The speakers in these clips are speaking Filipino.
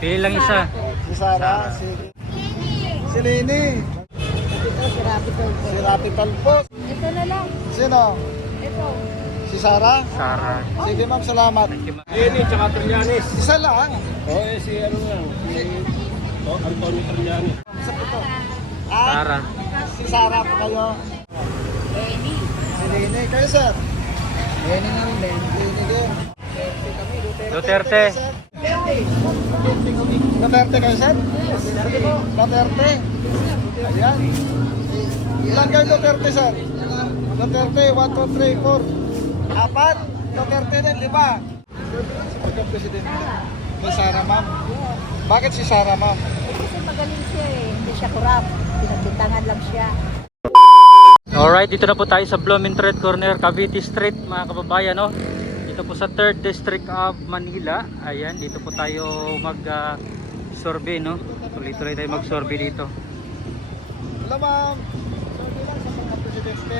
Pili lang isa. Si Sara, si Lini. Ito, si Rapi Tolpo. Si Rapi Talpo. Ito na lang. Sino? Ito. Si Sara? Sara. Sige ma'am, salamat. Thank you, ma'am. Lini, tsaka Trillanes. Isa lang. Si ano nga, Antonio Trillanes. Sa ito. Sara. Si Sara po kayo. Lenny. Si Lini. Kayo sir? Lenny na rin, Lenny. Lini din. Duterte. Duterte kayo sir? Duterte. Ayan. Ilan kayo Duterte sir? Duterte, 1, 2, 3, 4. 4. Duterte din, 5. Pagka-presidente. Kay Sara ma'am. Bakit si Sara ma'am? Kasi magaling siya eh. Hindi siya kurap. Pinagbintangan lang siya. Alright, dito na po tayo sa Blooming Tread Corner, Cavite Street mga kababayan, no? Dito po sa 3rd District of Manila. Ayan, dito po tayo mag-survey, no? Tuloy-tuloy tayo mag-survey dito. Hello ma'am. Sabi lang sa mga presidente.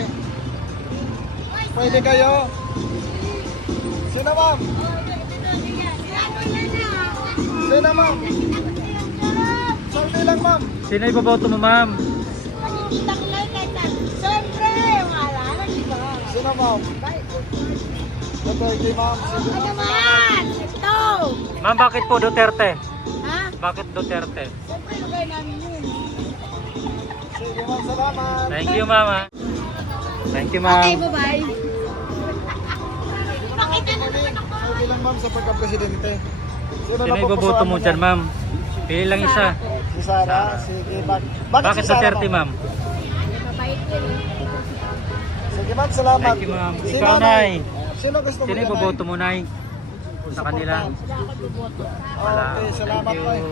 Pwede kayo? Sino ma'am? Sino ma'am? Sabi lang ma'am. Sino iboboto mo, ma'am? Sino ma'am? Duterte ma'am. Sige ma'am. Naman! Ito! Ma'am, bakit po Duterte? Ha? Bakit Duterte? Siyempre, lagay namin yun. Sige ma'am, salamat. Thank you, ma'am. ah. Thank you, Okay, ma'am. bye-bye. Sabi lang ma'am sa pagka-presidente. Sino iboboto mo dyan, ma'am? Pili lang isa. Si Sara. Sige. Bakit si Sara, Duterte, ma'am? Mabait yun eh. Sige ma'am, salamat. Thank you, ma'am. Sino, Ikaw, Nay. Sino gusto mo Sino yan, Nay? iboboto mo, Nay? Sa kanila. Wala ako buboto. Wala. Okay, salamat Thank po. you.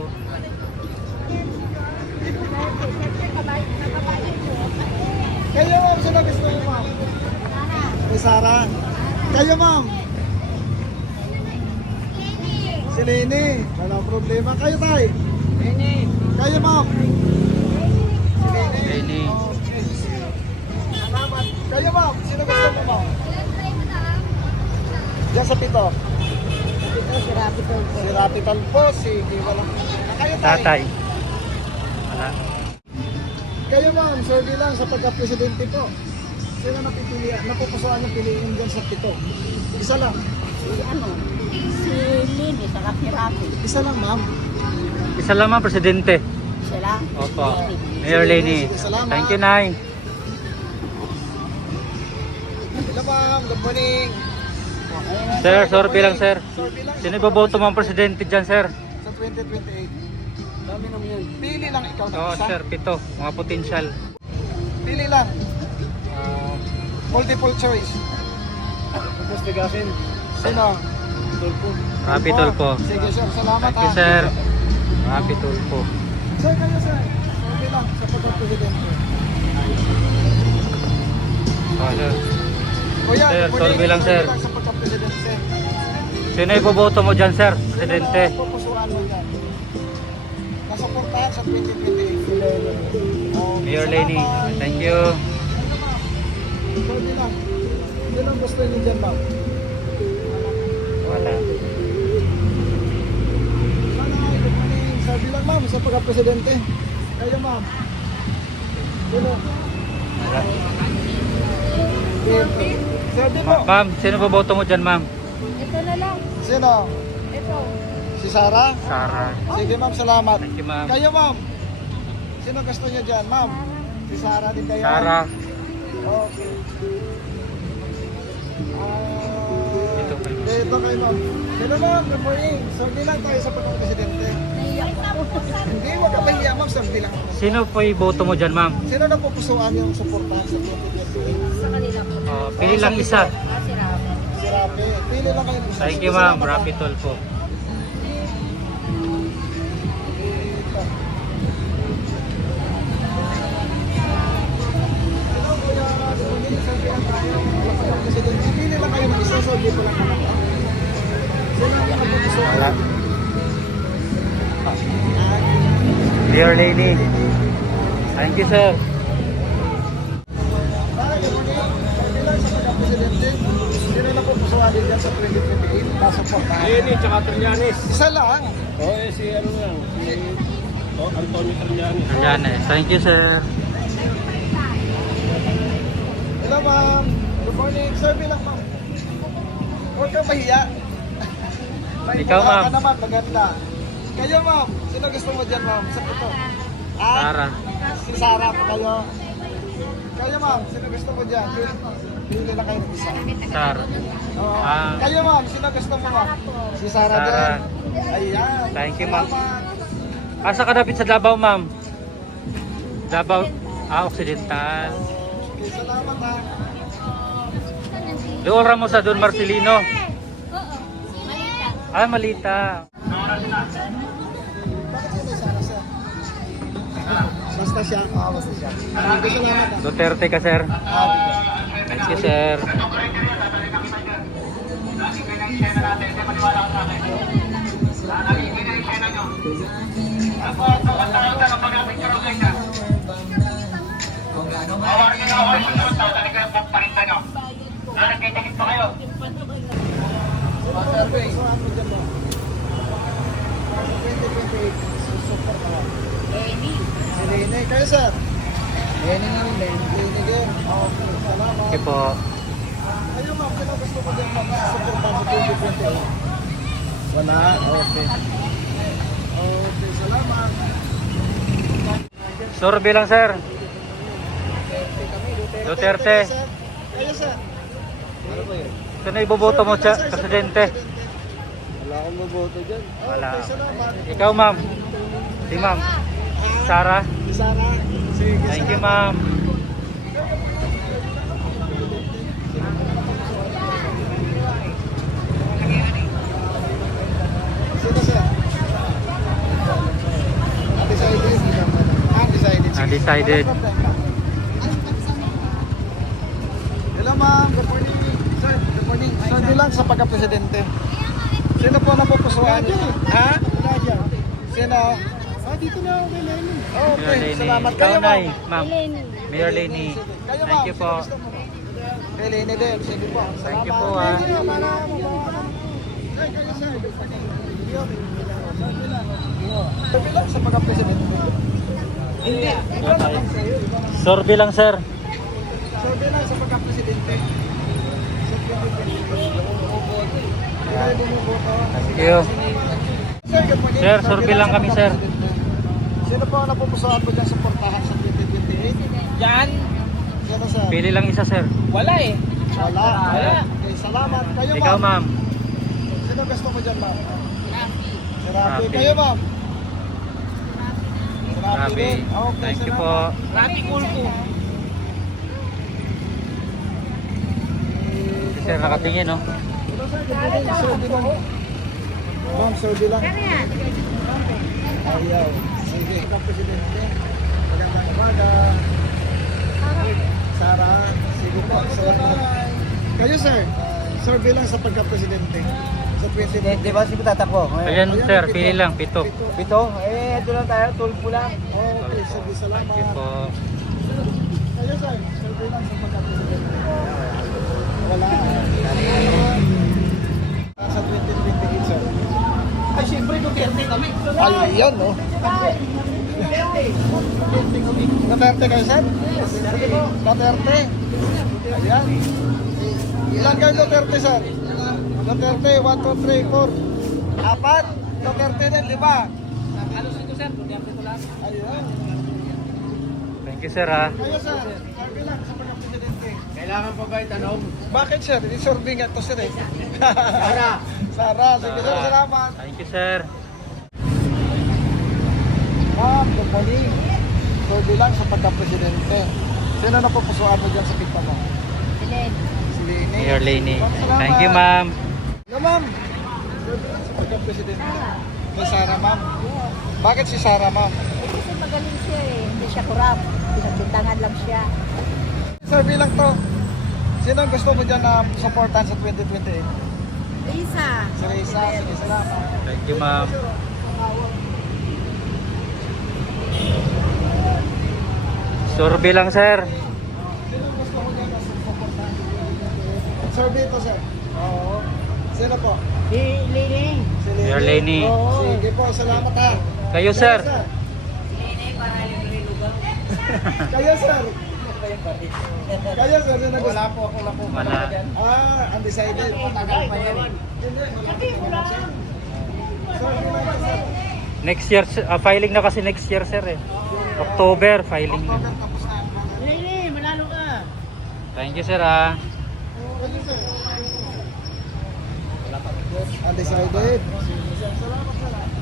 Kayo ma'am, sino gusto mo ma'am? Si Sara. Kayo ma'am? Si Lini. Wala problema. Kayo tay? Lini. Kayo ma'am? Si Lini. Lini. Okay. Salamat. Kayo ma'am, sino gusto mo ma'am? Diyan sa pito. Ito, si Rapi Tolpo. Si Rapi Talpo, si wala. Kayo tay? Tatay. Wala. Kayo ma'am, survey lang sa pagka-presidente po. Sino napipilian? Napupusuan yung piliin dyan sa pito. Isa lang. Si ano? Si Lenny, saka si Rapi. Isa lang ma'am. Isa lang, ma'am, presidente. Siya lang? Opo. Lenny. Mayor Lenny. Sige, salamat. Thank you, Nay. Hello ma'am, good morning. Sir, survey lang, sir. Survey lang. Sino iboboto mo ang presidente dyan, sir? Sa 2028. Dami naman yan. Pili lang ikaw na Oo, isa. sir. Pito. Mga potential. Pili lang. Multiple choice. Investigasin. Sino? Tulpo. Rapi Tulfo. Sige sir, salamat Thank you, sir. Rapi Tulfo. Sir, kayo sir. Survey lang sa pagka-presidente. Oh, sir. Kuya, Sir, good morning. survey lang, sir. Survey lang sa pagka-presidente. Sino iboboto mo dyan, sir? Presidente. Sino na pupusuan mo dyan? Nasuportahan sa 2028. Mayor Lenny. Thank you. Survey lang. Yun ang gusto niyo dyan ma'am. Wala. Good morning. Survey lang ma'am sa pagka-presidente. Kayo ma'am. Sino? Wala. Survey po. Ma'am, sino iboboto mo dyan, ma'am? Ito na lang. Sino? Ito. Si Sara? Sara. Sige ma'am, salamat. Thank you, ma'am. Kayo ma'am. Sino gusto niyo dyan ma'am? Si Sara din kayo? Sara. Okay. Dito kayo. Dito kayo ma'am. Hello ma'am, good morning. Survey lang tayo sa pagka-presidente. Naiyak ako. Hindi, wag ka mahiya ma'am, survey lang. Sino po iboto mo dyan, ma'am? Sino na pupusuan yung suportahan sa 2028? Sa kanila po. Oh, pili lang isa. Si Rapi. Si Rapi. Pili lang kayo. isa. Thank you, ma'am. Salamat, Rapi Tulfo. Dito. Hello, kuya. Good morning. Survey lang tayo. Sa pagka-presidente. Pili lang kayo mag-isa, survey ko lang naman. Sino ang pupusuan? Wala. Mayor Lenny. Thank you, sir. Good morning. Survey lang sa pagka-presidente. Sino na pupusuan din dyan sa 2028? Nasa portahan. Lini, tsaka Trillanes. Isa lang. Si ano nga, Antonio Trillanes. Trillanes. Thank you, sir. Hello, ma'am. Good morning. Survey lang, ma'am. Huwag kang mahiya. May Ikaw, mukha ma'am. ka naman, maganda. Kayo, ma'am. Sino gusto mo dyan, ma'am? Sa ito. Sara. Si Sarah po kayo. Kayo, ma'am. Sino gusto mo dyan? Pili lang kayo ng isa. Sara. Oo. Ah. Kayo, ma'am. Sino gusto mo, ma'am? Si Sarah Sarah. din. Ayan. Thank you, ma'am. Salamat. Asa ka dapit sa Davao, ma'am? Davao. Occidental. Okay, salamat, ha. Doon ra mo sa Don Marcelino. Malita. Ah, Malita. Bakit sino Sarah siya? Basta siya? Oo, basta siya. Maraming salamat, ha. Duterte ka, sir. Thank you, sir. Survey. So, ano dyan mo? 2028. Support ako. Lenny. Si Lene. Kayo, sir? Lene nga rin. Lene din. Okay, salamat. Okay po. Kayo, ma'am. Sino gusto mo dyan, ma'am? Support sa 2028. Wala. Okay. Okay, salamat. Survey lang, sir. Duterte. Kayo, sir? Kayo, sir? Ito na iboboto mo, Survey lang, sir, sa presidente. Wala akong maboto dyan. Wala. Okay, salamat. Ikaw, ma'am. Si ma'am. Sara. Si Sarah. Sige, Thank you, salamat. ma'am. Sino, sir? Undecided? Undecided. Sige. Undecided. Walang problema. Hello, ma'am. Good morning. Sir, good morning. Sir, bilang sa pagka-presidente. Sino po napupusuan? Ha? Sino? Dito na kay Lenny. Mayor Okay, Lenny. salamat Ikaw, kayo, Nay, ma'am. ma'am. Lenny. Mayor Lenny. Kayo, Thank you ma'am. po. Sino gusto mo? Kay Lenny din. Sige po. Thank you Salamat. po, ah. Lenny, para mabawasan. Sir, kayo, sir. Sir, bilang sa pagka-presidente. Hindi. Ikaw na lang sa'yo. Survey lang, sir. Sir, bilang sa pagka-presidente. Sa 2020. Kaya din yung boto. Thank you. Sir, good morning. Sir, survey lang kami, sir. Sino po ang napupusuan mo dyan sa portahan sa 2028? Yan. Sino, sir? Pili lang isa, sir. Wala eh. Wala. Okay, salamat. Kayo, Ikaw, ma'am. Sino gusto mo dyan, ma'am? Si Rafi. Rafi. Kayo, ma'am? Si Rafi Rafi. din. Okay, Thank you salamat. po. Rati Kulpo. Si sir nakatingin, no? Hello, sir. Good morning. Survey lang. Ma'am, survey lang. Ayaw. Sige. Presidente. Magandang umaga. Sara. Sige po. Salamat. Kayo, sir. Survey lang sa pagka-presidente. Sa 2020. Di ba si tatakbo? Ayan, sir. Pili lang. Pito. Pito? Eh, ito lang tayo, tulpo lang. Okay, sige. Salamat. Thank you po. Kayo, sir. Survey lang sa pagka-presidente. Wala. Sa 2028, sir. Ay, siyempre, Duterte kami. Ay, yan, no? Duterte kayo, sir? Duterte. Ayan. Ilan kayo Duterte, sir? Duterte, 1, 2, 3, 4. 4. Duterte din, 5. Alos ito, sir. Duterte ito lang. Ayan. Thank you, sir, ha. Kayo, sir. Survey lang sa pagka-presidente. Kailangan pa ba itanong? Bakit, sir? I-survey nga to, sir, eh. Sara. Sara, sige, sir. Salamat. Thank you, sir. Ma'am, good morning. Survey lang sa pagka-presidente. Sino napupusuan mo dyan sa kita mo? Lenny. Si Lene. Mayor Lenny. Ma'am, salamat. Thank you, ma'am. Hello, ma'am. Survey lang sa pagka-presidente. Kay Sara, ma'am. Bakit si Sara, ma'am? Kasi magaling siya eh. Hindi siya kurap. Pinagbintangan lang siya. Survey lang to. Sino ang gusto mo dyan na supportan sa 2028? Lisa. Si Risa. Sige, salamat. Thank you, ma'am. Survey lang, sir. Sino ang gusto mo dyan na supportan? Survey to, sir. Oo. Sino po? Si Liling. Si Sir Lenny. Sige po, salamat ha. Kayo, sir. Kayo, sir. Kayo, sir. Yung nagusto. Wala po akong nakuha. Wala. Undecided. Tagal pa yan eh. Next year, filing na kasi next year, sir eh. October, filing na. Liling, manalo ka. Thank you, sir ah. Undecided. Salamat, sir.